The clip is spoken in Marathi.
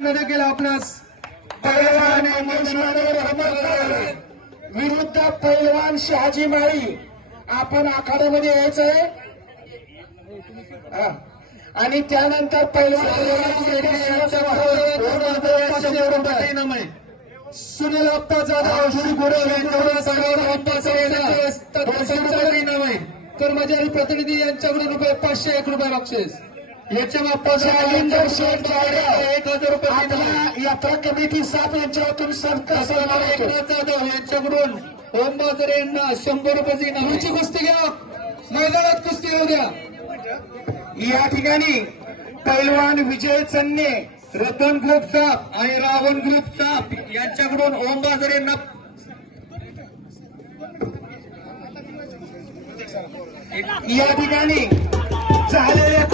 देखील आपणास. विरुद्ध पैलवान शहाजी माळी आपण आखाड्यामध्ये यायचंय. आणि त्यानंतर पैलवान सुनील अप्पा जाधव श्री गुरव आहे. कर्मचारी प्रतिनिधी यांच्याकडून रुपये पाचशे एक रुपये बक्षीस. याच्या बाप्पाचा हजार रुपये यात्रा कमिटी साप यांच्यावरून संत एकनाथ जाधव यांच्याकडून ओम बाजारे यांना शंभर रुपयाचे पुढची कुस्ती घ्या. मैदानात कुस्ती होऊ द्या. या ठिकाणी पैलवान विजय चन्ने रतन ग्रुप साप आणि रावण ग्रुप साप यांच्याकडून ओम बाजारे यांना या ठिकाणी झालेल्या